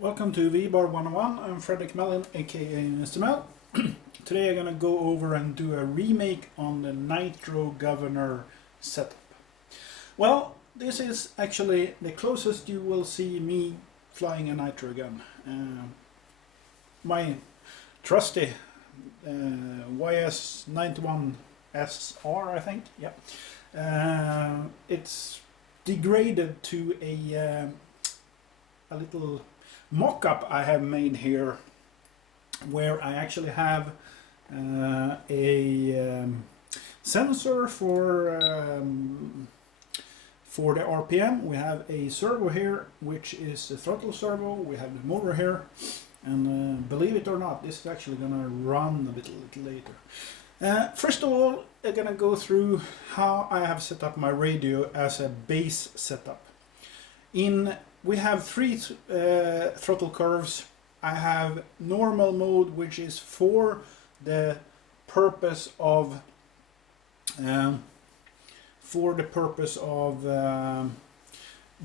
Welcome to VBar 101. I'm Fredrik Mellin, aka Mr. Mel. Today I'm gonna go over and do a remake on the Nitro governor setup. Well, this is actually the closest you will see me flying a Nitro gun. My trusty YS91SR, I think. Yeah. It's degraded to a little mock-up I have made here, where I actually have a sensor for the RPM. We have a servo here, which is the throttle servo. We have the motor here, and believe it or not, this is actually gonna run a little later. First of all, I'm gonna go through how I have set up my radio as a base setup. We have three throttle curves. I have normal mode, which is for the purpose of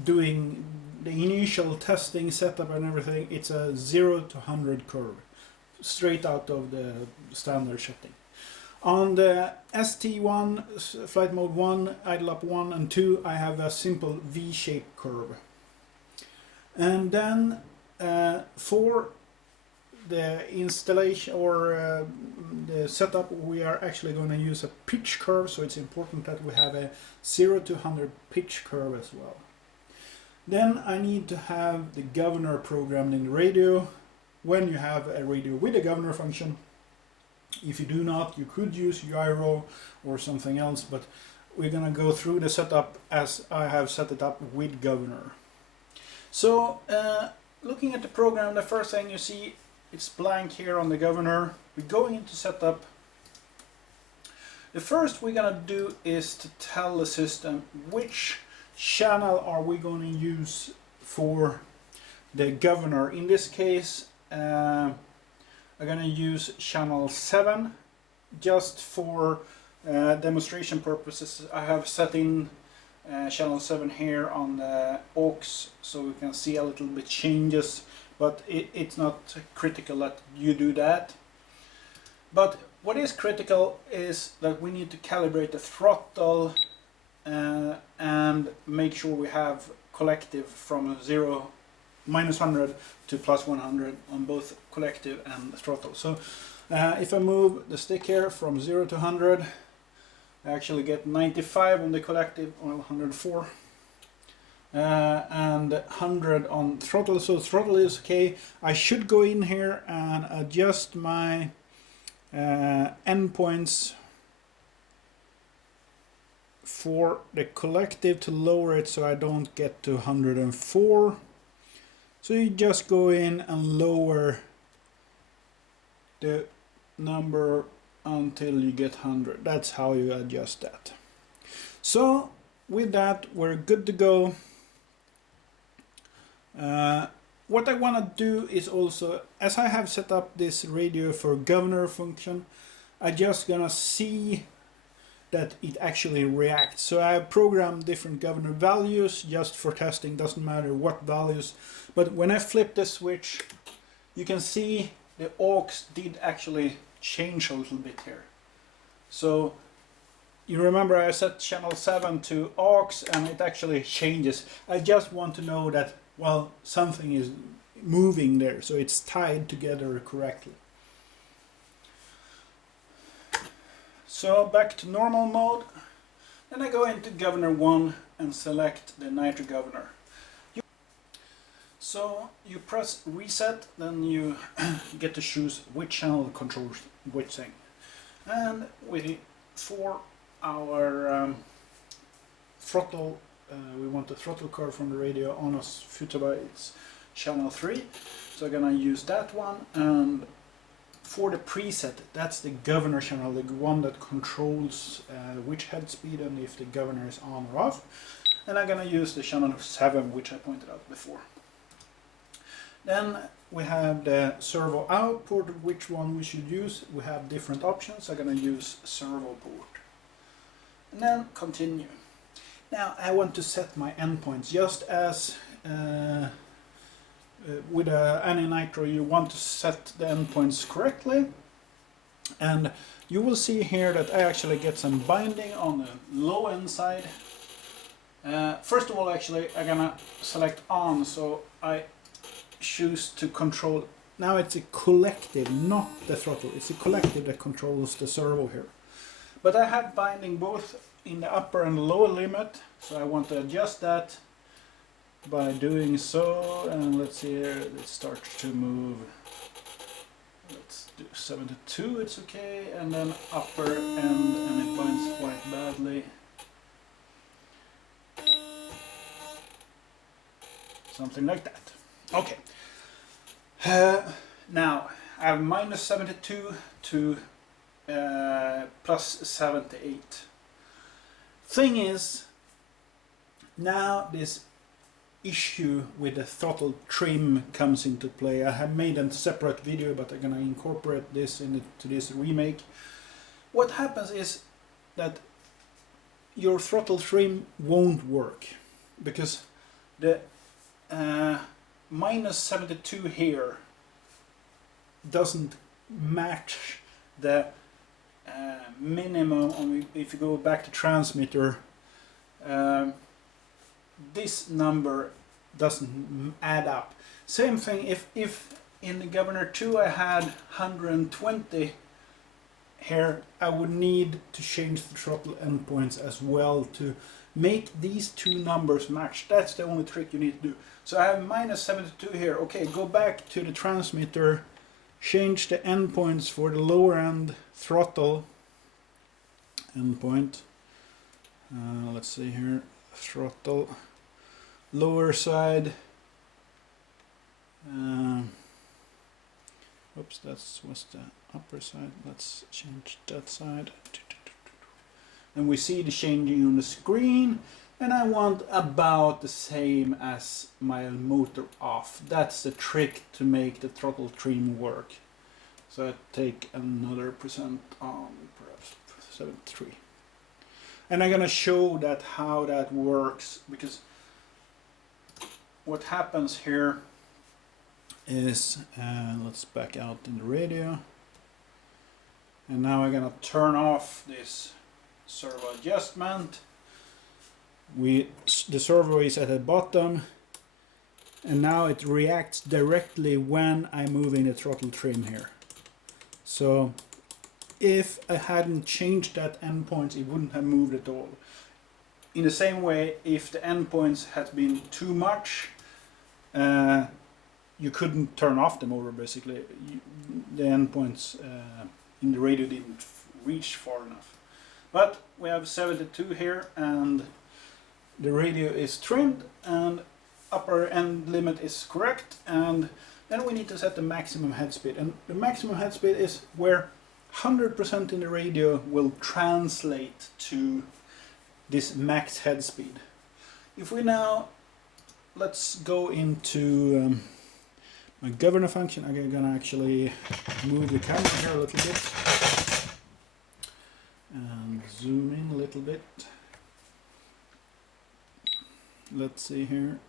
doing the initial testing, setup and everything. It's a 0 to 100 curve, straight out of the standard setting. On the ST1, flight mode 1, idle up 1 and 2, I have a simple V-shaped curve. And then for the installation or the setup, we are actually going to use a pitch curve, so it's important that we have a 0 to 100 pitch curve as well. Then I need to have the governor programmed in the radio. When you have a radio with a governor function, if you do not, you could use gyro or something else, but we're going to go through the setup as I have set it up with governor. So, looking at the program, the first thing you see, it's blank here on the governor. We're going into setup. The first we're gonna do is to tell the system which channel are we going to use for the governor. In this case, I'm gonna use channel 7 just for demonstration purposes. I have set in channel 7 here on the aux, so we can see a little bit changes, but it's not critical that you do that. But what is critical is that we need to calibrate the throttle and make sure we have collective from -100 to +100 on both collective and throttle. So if I move the stick here from 0 to 100, I actually get 95 on the collective, or 104, and 100 on throttle. So throttle is okay. I should go in here and adjust my endpoints for the collective to lower it so I don't get to 104. So you just go in and lower the number until you get 100. That's how you adjust that. So with that, we're good to go. What I want to do is also, as I have set up this radio for governor function, I'm just gonna see that it actually reacts. So I have programmed different governor values just for testing, doesn't matter what values. But when I flip the switch, you can see the aux did actually change a little bit here. So you remember I set channel 7 to aux and it actually changes. I just want to know that, well, something is moving there, so it's tied together correctly. So back to normal mode. Then I go into governor 1 and select the Nitro governor. So you press reset, then you get to choose which channel controls which thing. And for our throttle, we want the throttle curve from the radio on us Futaba, it's channel 3. So I'm gonna use that one. And for the preset, that's the governor channel, the one that controls which head speed and if the governor is on or off. And I'm gonna use the channel 7, which I pointed out before. Then we have the servo output, which one we should use. We have different options. I'm going to use servo port. And then continue. Now I want to set my endpoints just as with any Nitro, you want to set the endpoints correctly. And you will see here that I actually get some binding on the low end side. First of all, actually, I'm gonna select on, so I choose to control. Now it's a collective, not the throttle. It's a collective that controls the servo here. But I have binding both in the upper and lower limit, so I want to adjust that by doing so. And let's see here, it starts to move. Let's do 72, it's okay, and then upper end, and it binds quite badly. Something like that. Okay. Now I have minus 72 to plus 78. Thing is, now this issue with the throttle trim comes into play. I have made a separate video, but I'm gonna incorporate this into this remake. What happens is that your throttle trim won't work because the minus 72 here doesn't match the minimum. If you go back to transmitter, this number doesn't add up. Same thing if in the Governor 2 I had 120 here, I would need to change the throttle endpoints as well to make these two numbers match. That's the only trick you need to do. So I have minus 72 here. Okay, go back to the transmitter, change the endpoints for the lower end throttle endpoint. Let's see here, throttle, lower side. Oops, that was the upper side. Let's change that side. And we see the changing on the screen, and I want about the same as my motor off. That's the trick to make the throttle trim work. So I take another percent on, perhaps 73. And I'm gonna show that how that works, because what happens here is, let's back out in the radio, and now I'm gonna turn off this servo adjustment. The servo is at the bottom, and now it reacts directly when I'm moving the throttle trim here. So if I hadn't changed that endpoints, it wouldn't have moved at all. In the same way, if the endpoints had been too much, you couldn't turn off the motor basically. The endpoints in the radio didn't reach far enough. But we have 72 here, and the radio is trimmed, and upper end limit is correct, and then we need to set the maximum head speed. And the maximum head speed is where 100% in the radio will translate to this max head speed. If we now, let's go into my governor function. I'm gonna actually move the camera here a little bit and zoom in a little bit. Let's see here.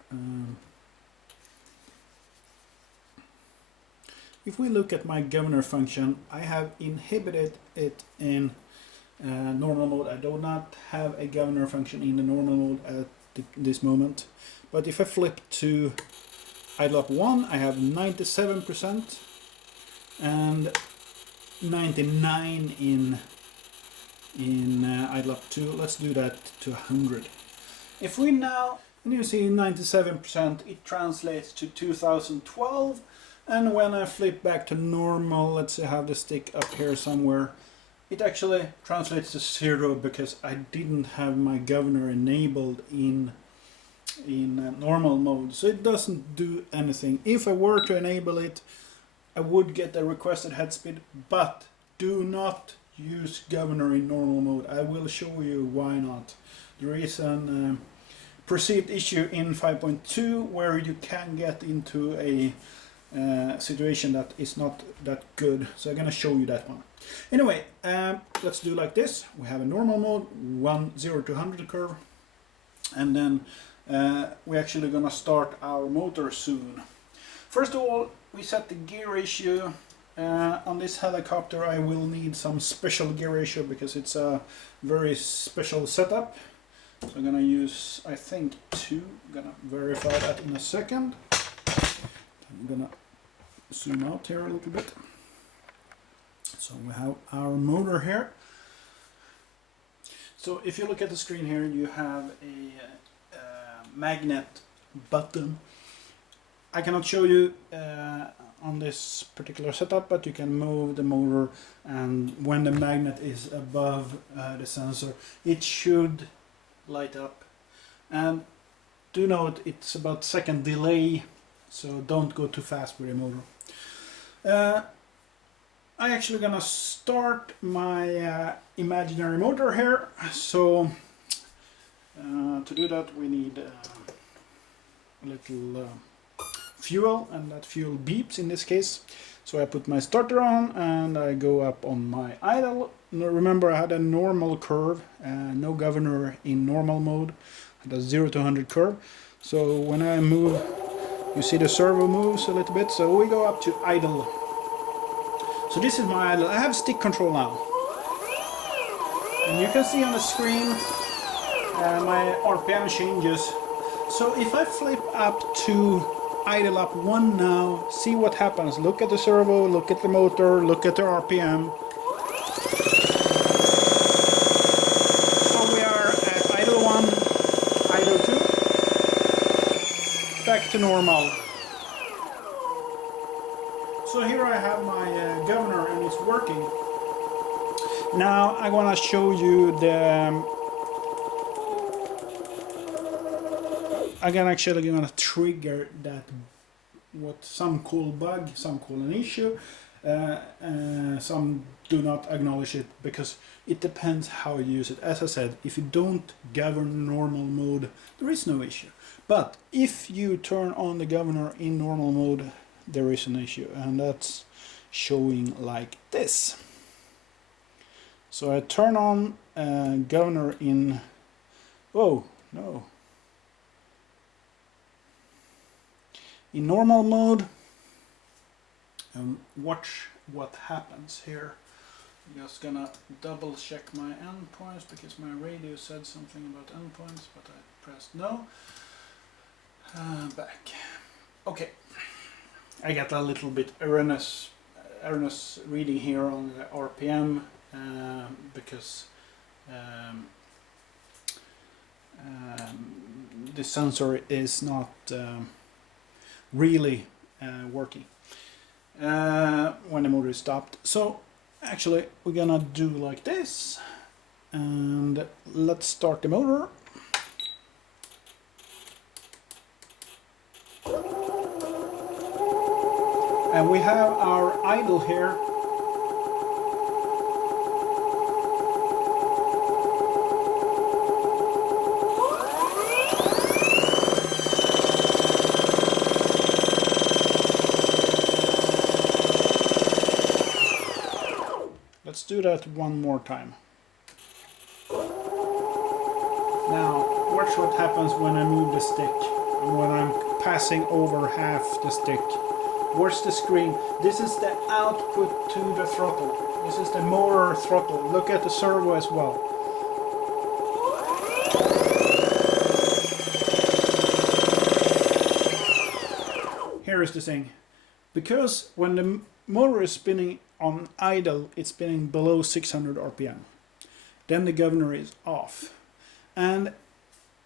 If we look at my governor function, I have inhibited it in normal mode. I do not have a governor function in the normal mode at this moment. But if I flip to idle up 1, I have 97% and 99 in idle up 2. Let's do that to 100. If we now, and you see 97%, it translates to 2012. And when I flip back to normal, let's say I have the stick up here somewhere, it actually translates to 0 because I didn't have my governor enabled in normal mode. So it doesn't do anything. If I were to enable it, I would get a requested head speed, but do not use governor in normal mode. I will show you why not. There is an perceived issue in 5.2 where you can get into a situation that is not that good. So I'm gonna show you that one. Anyway, let's do like this. We have a normal mode, 0 to 100 curve, and then we're actually gonna start our motor soon. First of all, we set the gear ratio. On this helicopter I will need some special gear ratio because it's a very special setup. So I'm gonna use, I think, 2. I'm gonna verify that in a second. I'm gonna zoom out here a little bit. So we have our motor here. So if you look at the screen here, you have a magnet button. I cannot show you on this particular setup, but you can move the motor, and when the magnet is above the sensor, it should light up. And do note it's about second delay, so don't go too fast with the motor. I'm actually gonna start my imaginary motor here. So to do that we need a little fuel, and that fuel beeps in this case. So I put my starter on and I go up on my idle. Remember, I had a normal curve, no governor in normal mode. I had a 0 to 100 curve. So when I move, you see the servo moves a little bit. So we go up to idle. So this is my idle. I have stick control now. And you can see on the screen my RPM changes. So if I flip up to idle up 1 now, see what happens. Look at the servo, look at the motor, look at the RPM. So we are at idle 1, idle 2, back to normal. So here I have my governor and it's working. Now I'm gonna show you the actually gonna trigger that, what some call bug, some call an issue, some do not acknowledge it because it depends how you use it. As I said, if you don't govern normal mode, there is no issue. But if you turn on the governor in normal mode, there is an issue, and that's showing like this. So I turn on governor in, oh no, in normal mode, and watch what happens here. I'm just gonna double check my endpoints because my radio said something about endpoints, but I pressed no. Back. Okay. I got a little bit erroneous reading here on the RPM because the sensor is not really working when the motor is stopped. So actually we're gonna do like this, and let's start the motor. And we have our idle here. Let's do that one more time. Now, watch what happens when I move the stick, and when I'm passing over half the stick. Watch the screen. This is the output to the throttle. This is the motor throttle. Look at the servo as well. Here is the thing. Because when the motor is spinning on idle, it's spinning below 600 RPM. Then the governor is off. And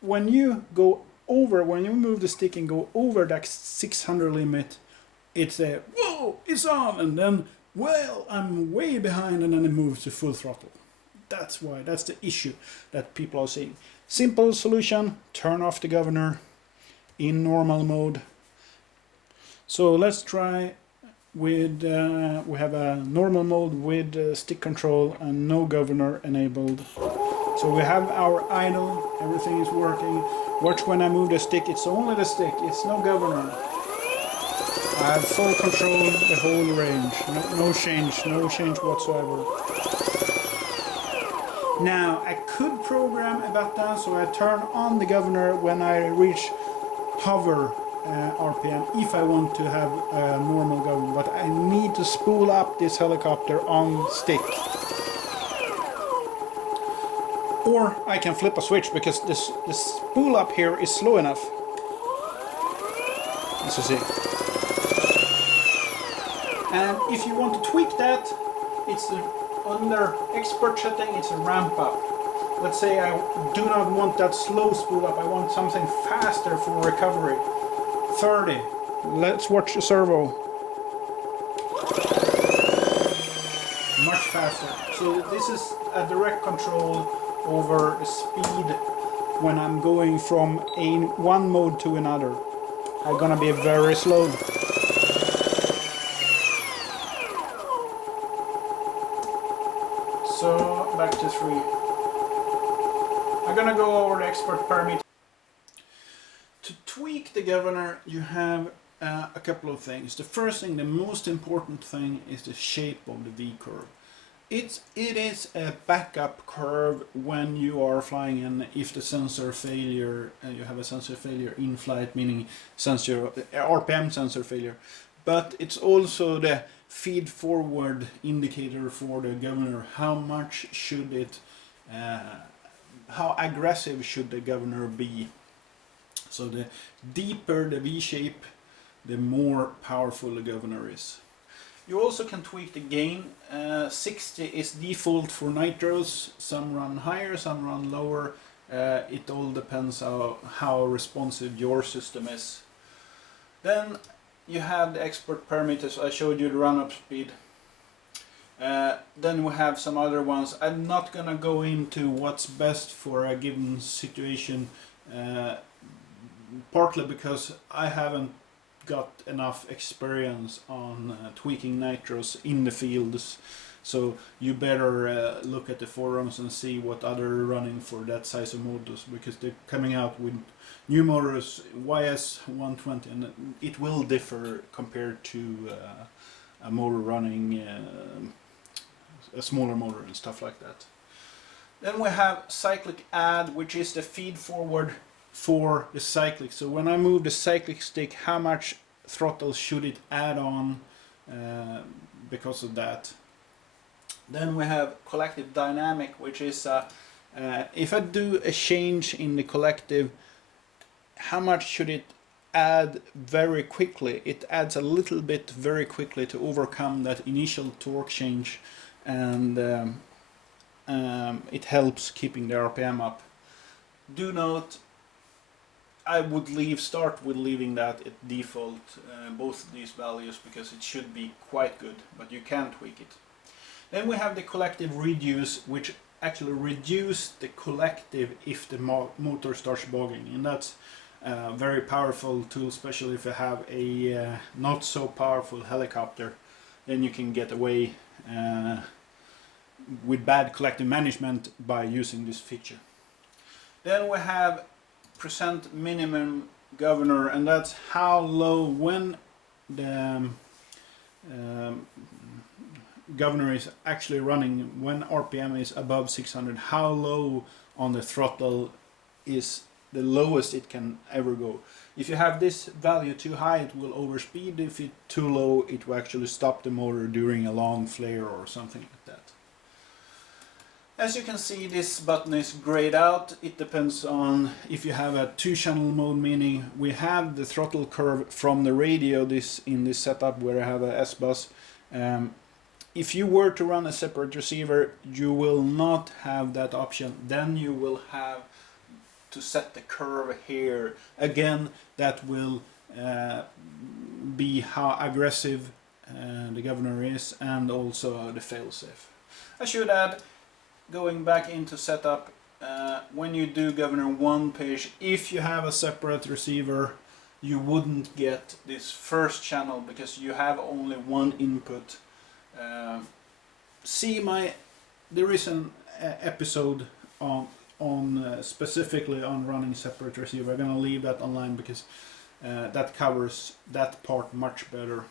when you go over, when you move the stick and go over that 600 limit, it's a, whoa, it's on, and then, well, I'm way behind, and then it moves to full throttle. That's why, that's the issue that people are seeing. Simple solution, turn off the governor in normal mode. So let's try with, we have a normal mode with stick control and no governor enabled. So we have our idle, everything is working. Watch when I move the stick, it's only the stick, it's no governor. I have full control the whole range, no change whatsoever. Now I could program a button, so I turn on the governor when I reach hover RPM if I want to have a normal governor, but I need to spool up this helicopter on stick. Or I can flip a switch because this spool up here is slow enough. As you see. And if you want to tweak that, it's under expert setting, it's a ramp up. Let's say I do not want that slow spool up, I want something faster for recovery. 30. Let's watch the servo. Much faster. So this is a direct control over the speed when I'm going from one mode to another. I'm gonna be very slow. So back to 3. I'm gonna go over the expert parameter. To tweak the governor, you have a couple of things. The first thing, the most important thing, is the shape of the V curve. It is a backup curve when you are flying, and if the sensor failure, you have a sensor failure in flight, meaning RPM sensor failure. But it's also the feed forward indicator for the governor. How much should it, how aggressive should the governor be? So the deeper the V shape, the more powerful the governor is. You also can tweak the gain. 60 is default for Nitros. Some run higher, some run lower. It all depends how responsive your system is. Then you have the expert parameters. I showed you the run-up speed. Then we have some other ones. I'm not gonna go into what's best for a given situation, partly because I haven't got enough experience on tweaking Nitros in the fields, so you better look at the forums and see what other running for that size of motors, because they're coming out with new motors, YS120, and it will differ compared to a motor running a smaller motor and stuff like that. Then we have cyclic add, which is the feed forward for the cyclic. So when I move the cyclic stick, how much throttle should it add on because of that. Then we have collective dynamic, which is if I do a change in the collective, how much should it add very quickly? It adds a little bit very quickly to overcome that initial torque change, and it helps keeping the RPM up. Do note, I would start with leaving that at default, both of these values, because it should be quite good, but you can tweak it. Then we have the collective reduce, which actually reduces the collective if the motor starts bogging, and that's a very powerful tool, especially if you have a not so powerful helicopter. Then you can get away with bad collective management by using this feature. Then we have percent minimum governor, and that's how low, when the governor is actually running, when RPM is above 600, how low on the throttle is the lowest it can ever go. If you have this value too high, it will overspeed. If it's too low, it will actually stop the motor during a long flare or something like that. As you can see, this button is grayed out. It depends on if you have a 2-channel mode, meaning we have the throttle curve from the radio in this setup where I have a S-bus. If you were to run a separate receiver, you will not have that option. Then you will have to set the curve here. Again, that will be how aggressive the governor is, and also the failsafe. I should add, going back into setup, when you do governor 1 page, if you have a separate receiver, you wouldn't get this first channel because you have only one input. There is an episode on specifically on running separate receiver. I'm gonna leave that online because that covers that part much better.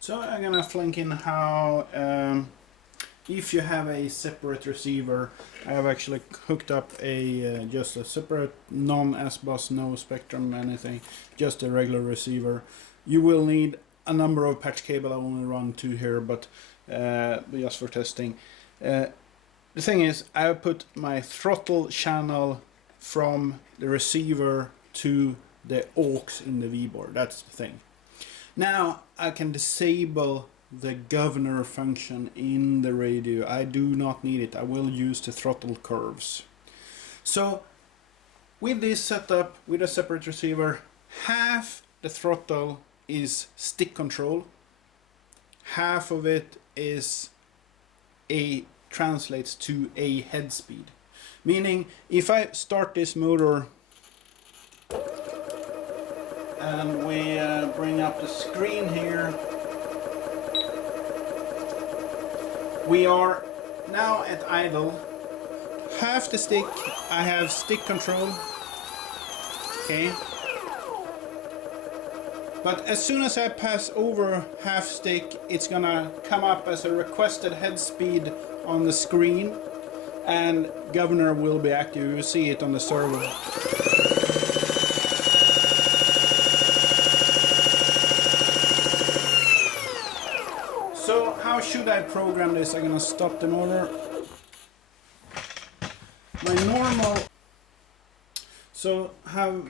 So I'm gonna flank in how if you have a separate receiver, I have actually hooked up a just a separate non-S-Bus, no Spectrum, anything, just a regular receiver. You will need a number of patch cable. I only run 2 here, but just for testing. The thing is, I put my throttle channel from the receiver to the aux in the VBar. That's the thing. Now I can disable the governor function in the radio. I do not need it. I will use the throttle curves. So with this setup, with a separate receiver, half the throttle is stick control, half of it is translates to a head speed. Meaning, if I start this motor and we bring up the screen here, we are now at idle. Half the stick, I have stick control. Okay. But as soon as I pass over half stick, it's gonna come up as a requested head speed on the screen, and governor will be active. You will see it on the servo. So how should I program this? I'm gonna stop the motor. My normal. So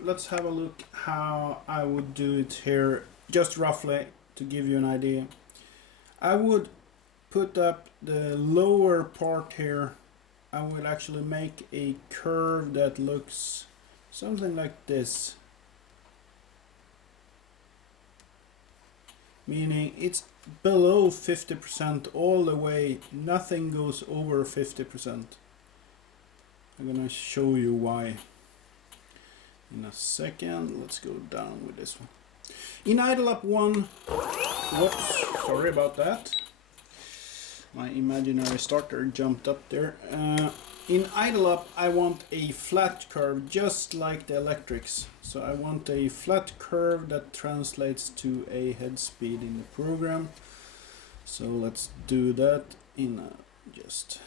let's have a look how I would do it here, just roughly to give you an idea. I would put up the lower part here. I will actually make a curve that looks something like this. Meaning it's below 50% all the way, nothing goes over 50%. I'm gonna show you why in a second. Let's go down with this one. In idle up 1, whoops, sorry about that. My imaginary starter jumped up there. In idle up, I want a flat curve, just like the electrics. So I want a flat curve that translates to a head speed in the program. So let's do that in just.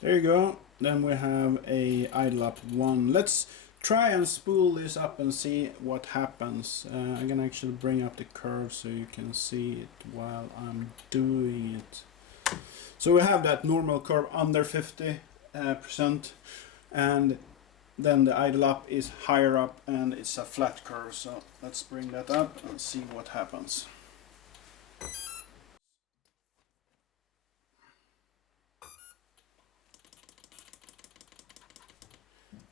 There you go. Then we have a idle up 1. Let's try and spool this up and see what happens. I'm gonna actually bring up the curve so you can see it while I'm doing it. So we have that normal curve under 50%, and then the idle up is higher up and it's a flat curve. So let's bring that up and see what happens.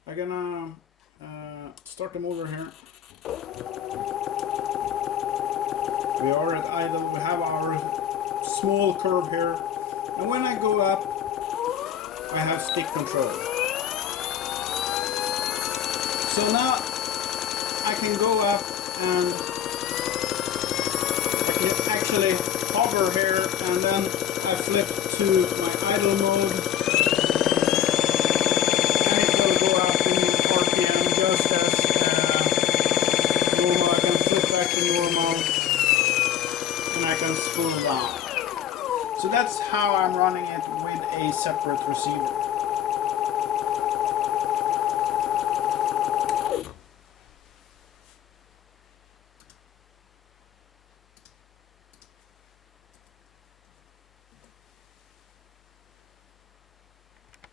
I'm gonna start the motor here. We are at idle, we have our small curve here, and when I go up I have stick control. So now I can go up and I can actually hover here, and then I flip to my idle mode. Just as normal. I can flip back to normal and I can spool down. So that's how I'm running it with a separate receiver.